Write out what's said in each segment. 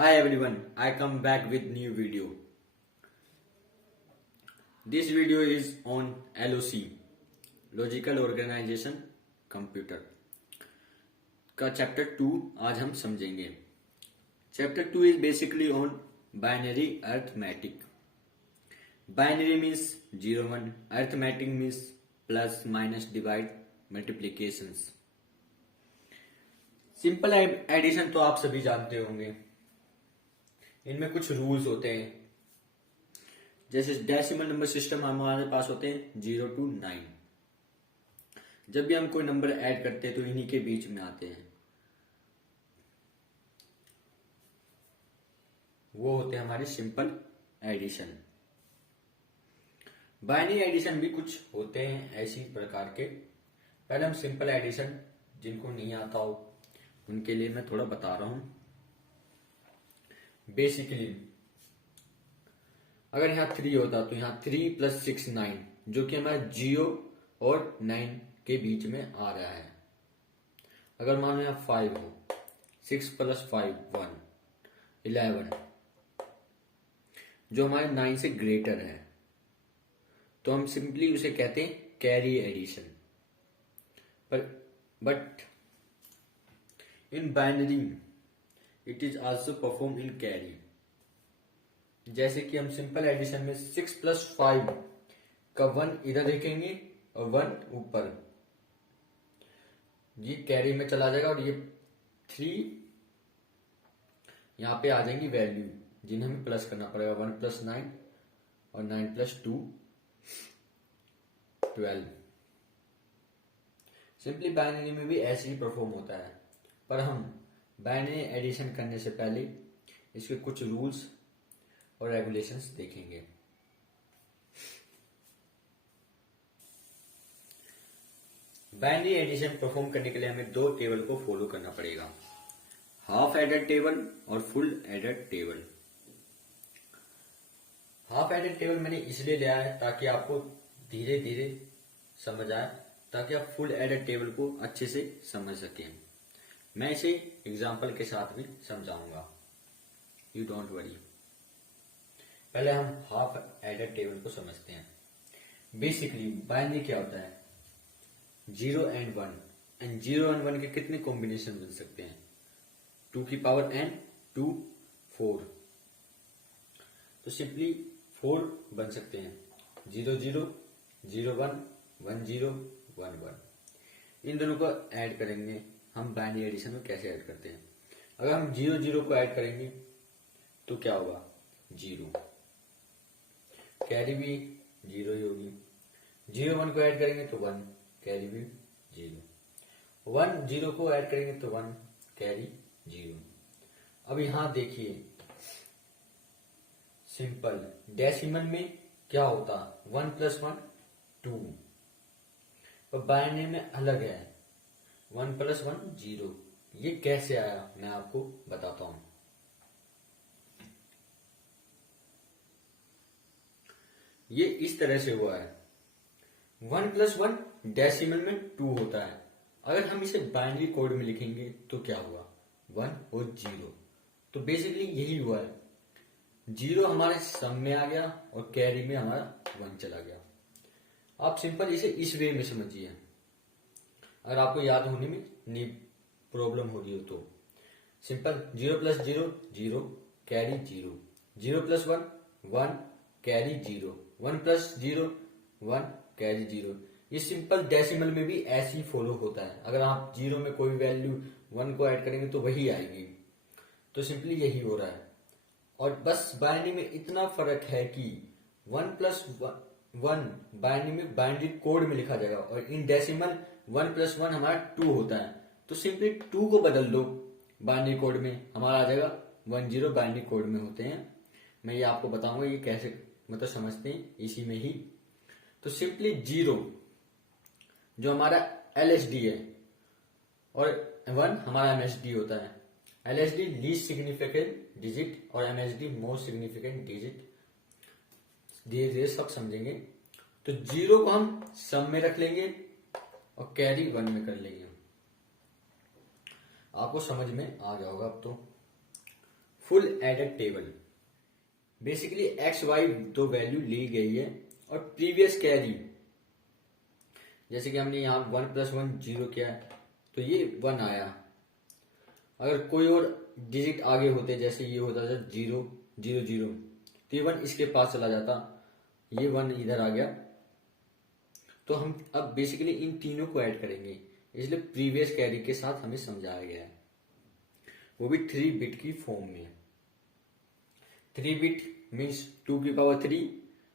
Hi everyone, I come back with new video. This video is on LOC, Logical Organization Computer का chapter 2 आज हम समझेंगे. Chapter 2 is basically on binary arithmetic. Binary means 0 1, arithmetic means plus minus divide multiplications. Simple addition तो आप सभी जानते होंगे. इनमें कुछ रूल्स होते हैं. जैसे डेसिमल नंबर सिस्टम हमारे पास होते हैं 0 to 9. जब भी हम कोई नंबर ऐड करते हैं तो इन्हीं के बीच में आते हैं. वो होते हैं हमारे सिंपल एडिशन. बाइनरी एडिशन भी कुछ होते हैं ऐसी प्रकार के. पहले हम सिंपल एडिशन, जिनको नहीं आता हो उनके लिए मैं थोड़ा बता रहा हूं. बेसिकली अगर यहाँ 3 होता तो यहाँ 3 + 6 9, जो कि हमारा 0 और 9 के बीच में आ रहा है. अगर मान लो यहाँ 5 हो, 6 + 5 1 11, जो हमारे 9 से ग्रेटर है, तो हम सिंपली उसे कहते हैं carry addition. But in binary it is also perform in carry. जैसे कि हम सिंपल एडिशन में 6 + 5 का 1 इधर लिखेंगे और 1 ऊपर, ये कैरी में चला जाएगा और ये 3 यहां पे आ जाएंगी वैल्यू, जिन्हें हमें प्लस करना पड़ेगा. 1 + 9 और 9 + 2 12. सिंपली बाइनरी में भी ऐसे ही परफॉर्म होता है. पर हम बाइनरी एडिशन करने से पहले इसके कुछ रूल्स और रेगुलेशंस देखेंगे. बाइनरी एडिशन परफॉर्म करने के लिए हमें 2 टेबल को फॉलो करना पड़ेगा. हाफ एडेड टेबल और full added table. Half added table मैंने इसलिए लिया है ताकि आपको धीरे धीरे समझ आए, ताकि आप फुल एडेड टेबल को अच्छे से समझ सकें. मैं इसे एग्जाम्पल के साथ भी समझाऊंगा, यू डोंट वरी. पहले हम हाफ एडेड टेबल को समझते हैं. बेसिकली बाइनरी क्या होता है? 0 and 1, एंड 0 and 1 के कितने कॉम्बिनेशन बन सकते हैं? 2 की पावर n 2 4. तो सिंपली 4 बन सकते हैं. 0 0 0 1 1 0 1 1. इन दोनों को ऐड करेंगे. हम बाइनरी एडिशन में कैसे ऐड करते हैं? अगर हम 0 0 को ऐड करेंगे तो क्या होगा? 0. कैरी भी 0 ही होगी. 0 1 को ऐड करेंगे तो 1, कैरी भी 0. 1 0 को ऐड करेंगे तो 1, कैरी 0. अब यहां देखिए, सिंपल डेसिमल में क्या होता? 1 + 1 2. पर बाइनरी में अलग है. 1 + 1 0. ये कैसे आया मैं आपको बताता हूं. ये इस तरह से हुआ है. 1 + 1 डेसिमल में 2 होता है. अगर हम इसे बाइनरी कोड में लिखेंगे तो क्या हुआ? 1 और 0. तो बेसिकली यही हुआ है. 0 हमारे सम में आ गया और कैरी में हमारा 1 चला गया. आप सिंपल इसे इस वे में समझिए. अगर आपको याद होने में प्रॉब्लम हो रही हो तो सिंपल 0 + 0 0, कैरी 0. 0 + 1 1, कैरी 0. 1 + 0 1, कैरी 0. ये सिंपल डेसिमल में भी ऐसे ही फॉलो होता है. अगर आप 0 में कोई वैल्यू 1 को ऐड करेंगे तो वही आएगी. तो सिंपली यही हो रहा है. और बस बाइनरी में इतना फर्क है कि 1 + 1 बाइनरी में बाइनरी कोड में लिखा जाएगा और इन डेसिमल 1 + 1 हमारा 2 होता है. तो सिंपली 2 को बदल दो बाइनरी कोड में, हमारा आ जाएगा 1 0. बाइनरी कोड में होते हैं. मैं ये आपको बताऊंगा ये कैसे मतलब समझते हैं इसी में ही. तो सिंपली 0 जो हमारा LSD है और 1 हमारा MSD होता है. LSD लीस्ट सिग्निफिकेंट डिजिट और MSD मोस्ट सिग्निफिकेंट डिजिट. धीरे धीरे सब समझेंगे. तो 0 को हम सम में रख लेंगे और कैरी 1 में कर लेंगे. आपको समझ में आ गया होगा अब तो. Full adder table. Basically X Y दो वैल्यू ली गई है और प्रीवियस कैरी, जैसे कि हमने यहाँ 1 + 1 0 किया है तो ये 1 आया। अगर कोई और डिजिट आगे होते, जैसे ये होता था 0 0 0, तो ये 1 इसके पास चला जाता, ये 1 इधर आ गया। तो हम अब बेसिकली इन तीनों को ऐड करेंगे, इसलिए प्रीवियस कैरी के साथ हमें समझाया गया है, वो भी 3 बिट की फॉर्म में। 3 बिट मीन्स 2 की पावर 3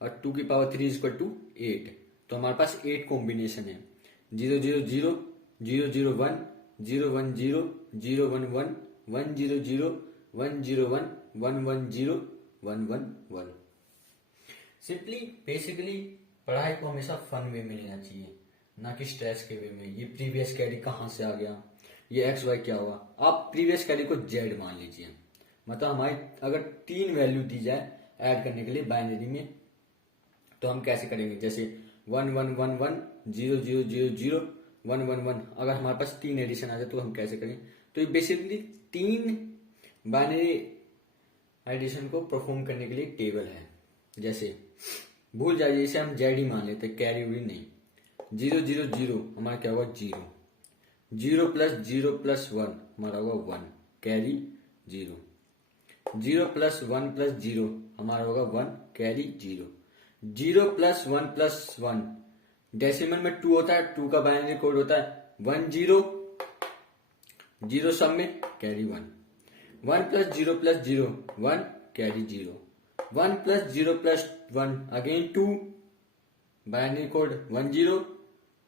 और 2 की पावर 3 इक्वल टू 8। तो हमारे पास 8 कॉम्बिनेशन है, 0 0 0 0 0 1 0 1 0 0 1 1 1 0 0 1 0 1 1 1 0 1 1 1। सिंपली बेसिकली पढ़ाई को हमेशा फन वे में लेना चाहिए, ना कि स्ट्रेस के वे में। ये प्रीवियस कैरी कहाँ से आ गया, ये एक्स वाई क्या हुआ। आप प्रीवियस कैरी को जेड मान लीजिए, मतलब हमारी अगर 3 वैल्यू दी जाए ऐड करने के लिए बाइनरी में, तो हम कैसे करेंगे, जैसे 1 1 1 1 0 0 0 0 1 1 1। अगर हमारे पास 3 एडिशन आ जाए तो हम कैसे करें। तो ये बेसिकली 3 बाइनरी एडिशन को परफॉर्म करने के लिए टेबल है। जैसे भूल जाइए, इसे हम जेड ही मान लेते, कैरी हुई नहीं। 0 0 0 हमारा क्या होगा 0, 0 + 0 + 1 हमारा होगा 1, कैरी 0, 0 + 1 + 0 हमारा होगा 1, कैरी 0, 0 + 1 + 1 डेसिमल में 2 होता है, 2 का बाइनरी कोड होता है 1 0 0, सब में carry 1, 1 + 0 + 0 1, carry 0, 1 + 0 + 1 again 2, binary code 1 0,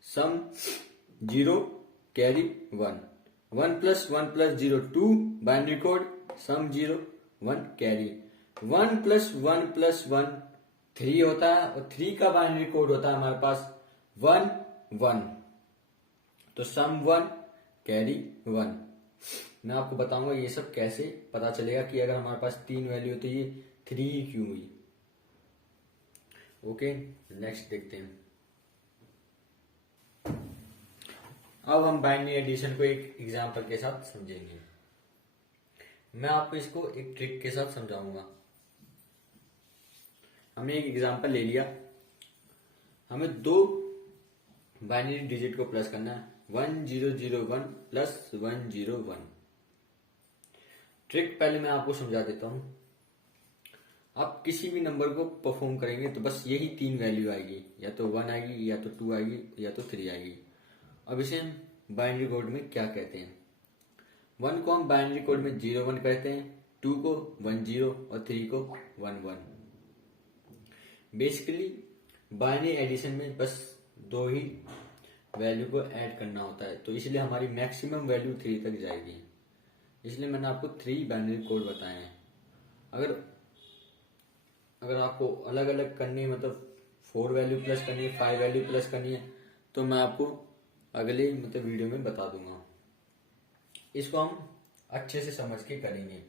सम 0, कैरी 1, 1 + 1 + 0 2, बाइनरी कोड सम 0 1, कैरी 1 + 1 + 1 3 होता है, और 3 का बाइनरी कोड होता है हमारे पास 1 1, तो सम 1, कैरी 1। मैं आपको बताऊंगा ये सब कैसे पता चलेगा कि अगर हमारे पास 3 वैल्यू हो तो ये 3 ही क्यों हुई। ओके, नेक्स्ट देखते हैं। अब हम बाइनरी एडिशन को एक एग्जांपल के साथ समझेंगे। मैं आपको इसको एक ट्रिक के साथ समझाऊंगा। हमने एक एग्जांपल ले लिया, हमें 2 बाइनरी डिजिट को प्लस करना है, 1 0 0 1 + 1 0 1। ट्रिक पहले मैं आपको समझा देता हूं। आप किसी भी नंबर को परफॉर्म करेंगे तो बस यही 3 वैल्यू आएगी, या तो 1 आएगी, या तो 2 आएगी, या तो 3 आएगी। अब इसे हम बाइनरी कोड में क्या कहते हैं। 1 को हम बाइनरी कोड में 0 1 कहते हैं, 2 को 1 0 और 3 को 1 1। बेसिकली बाइनरी एडिशन में बस 2 ही वैल्यू को ऐड करना होता है, तो इसलिए हमारी मैक्सिमम वैल्यू 3 तक जाएगी। इसलिए मैंने आपको 3 बाइनरी कोड बताए हैं। अगर आपको अलग अलग करनी है, मतलब 4 वैल्यू प्लस करनी है, 5 वैल्यू प्लस करनी है, तो मैं आपको अगले वीडियो में बता दूंगा। इसको हम अच्छे से समझ के करेंगे।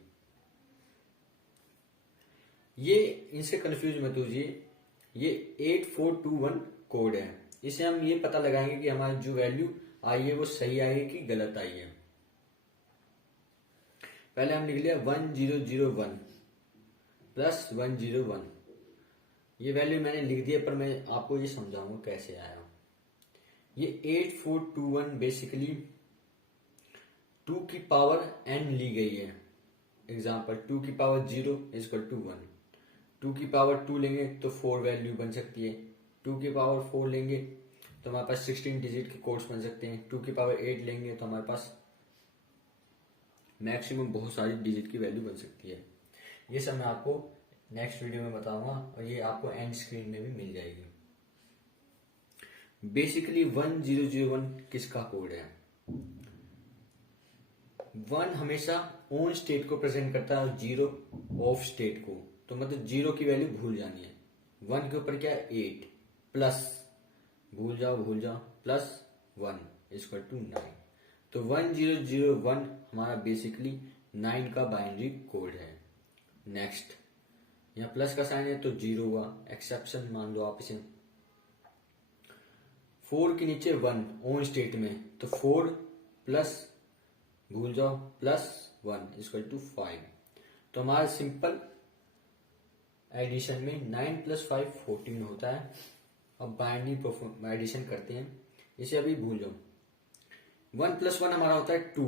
ये इनसे कंफ्यूज मत होइए, ये 8421 कोड है। इसे हम ये पता लगाएंगे कि हमारी जो वैल्यू आई है वो सही आई है कि गलत आई है। पहले हम लिख लिया 1001 प्लस 101। ये वैल्यू मैंने लिख दिया, पर मैं आपको ये समझाऊंगा कैसे आया। ये 8421 बेसिकली 2 की पावर n ली गई है। एग्जाम्पल 2 की पावर 0 = 1, 2 की पावर 2 लेंगे तो 4 वैल्यू बन सकती है, 2 की पावर 4 लेंगे तो हमारे पास 16 डिजिट के कोड्स बन सकते हैं, 2 की पावर 8 लेंगे तो हमारे पास मैक्सिमम बहुत सारी डिजिट की वैल्यू बन सकती है। ये सब मैं आपको नेक्स्ट वीडियो में बताऊंगा, और ये आपको एंड स्क्रीन में भी मिल जाएगी। बेसिकली 1001 किसका कोड है। 1 हमेशा ऑन स्टेट को प्रेजेंट करता है और 0 ऑफ स्टेट को, तो मतलब 0 की वैल्यू भूल जानी है। 1 के ऊपर क्या है 8 प्लस, भूल जाओ प्लस 1 = 9। तो 1001 हमारा बेसिकली 9 का बाइनरी कोड है। नेक्स्ट, यहाँ प्लस का साइन है तो 0 हुआ, एक्सेप्शन मान लो आप इसे। 4 के नीचे 1 ऑन स्टेट में, तो 4 प्लस, भूल जाओ, प्लस 1 = 5। तो हमारा सिंपल एडिशन में 9 + 5 14 होता है। अब बाइनरी एडिशन करते हैं, इसे अभी भूल जाओ। 1 + 1 हमारा होता है 2,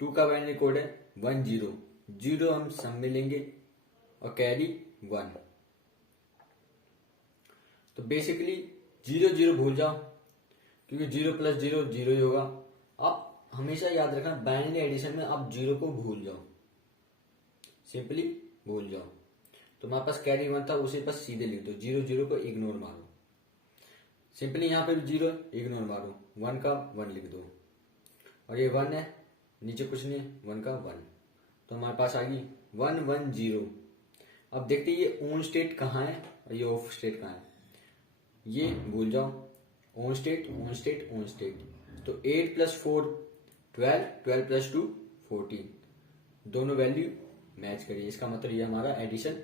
2 का बाइनरी कोड है 1 0, 0 हम सम में लेंगे और कैरी 1। तो बेसिकली 0 0 भूल जाओ, क्योंकि 0 + 0 0 ही होगा। आप हमेशा याद रखना बाइनरी एडिशन में आप 0 को भूल जाओ, सिंपली भूल जाओ। तो हमारे पास कैरी 1 था, उसे बस सीधे लिख दो, 0 0 को इग्नोर मारो। सिंपली यहाँ पे भी 0 इग्नोर मारो, 1 का 1 लिख दो, और ये 1 है, नीचे कुछ नहीं है, 1 का 1। तो हमारे पास आ गई 1 1 0। अब देखते हैं ये ऑन स्टेट कहाँ है और ये ऑफ स्टेट कहाँ है, ये भूल जाओ। On state on state on state, तो 8 + 4 12, 12 + 2 14, दोनों वैल्यू मैच करिए, इसका मतलब ये हमारा एडिशन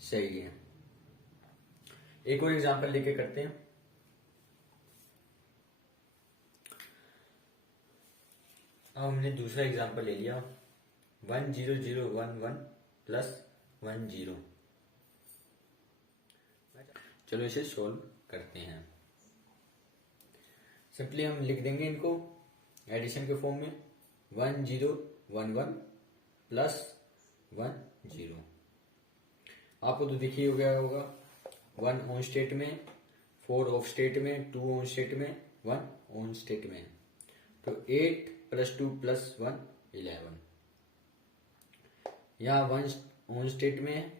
सही है। एक और एग्जांपल लेके करते हैं। अब हमने दूसरा एग्जांपल ले लिया, 1 0 0 1 1 + 1 0। चलो इसे सोल्व करते हैं। सिंपली हम लिख देंगे इनको एडिशन के फॉर्म में, 1 0 1 1 + 1 0। आपको तो दिख ही हो गया होगा, 1 ऑन स्टेट में, 4 ऑफ स्टेट में, 2 ऑन स्टेट में, 1 ऑन स्टेट में। तो 8 + 2 + 1 11। यहाँ 1 ऑन स्टेट में है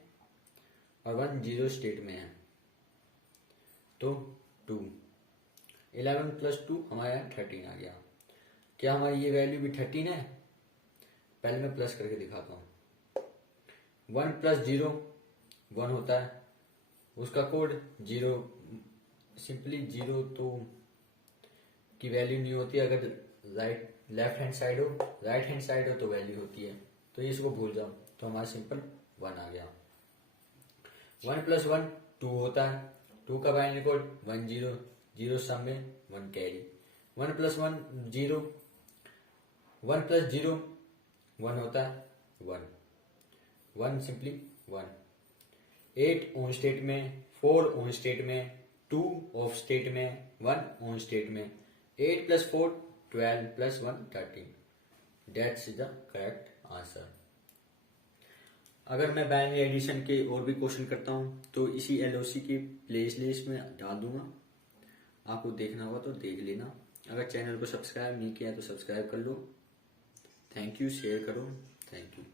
और 1 0 स्टेट में है, तो 2। 11 + 2 हमारे यहाँ 13 आ गया। क्या हमारी ये वैल्यू भी 13 है? पहले मैं प्लस करके दिखाता हूँ। 1 + 0 1 होता है, उसका कोड 0। सिंपली 0 तो की वैल्यू नहीं होती, अगर लेफ्ट हैंड साइड हो, राइट हैंड साइड हो तो वैल्यू होती है, तो इसको भूल जाओ। तो हमारा सिंपल 1 आ गया। 1 + 1 2 होता है, 2 का बाइनरी कोड 1 0, 0 सम में 1 कैरी। 1 + 1 0, 1 + 0 1 होता है 1, 1 सिंपली 1। 8 ऑन स्टेट में, 4 ऑन स्टेट में, 2 ऑफ स्टेट में, 1 ऑन स्टेट में। 8 + 4 12 + 1 13। That's the correct answer. अगर मैं बाइनरी एडिशन के और भी क्वेश्चन करता हूँ तो इसी LOC की प्लेलिस्ट में डाल दूंगा, आपको देखना होगा तो देख लेना। अगर चैनल को सब्सक्राइब नहीं किया तो सब्सक्राइब कर लो। थैंक यू, शेयर करो। Thank you.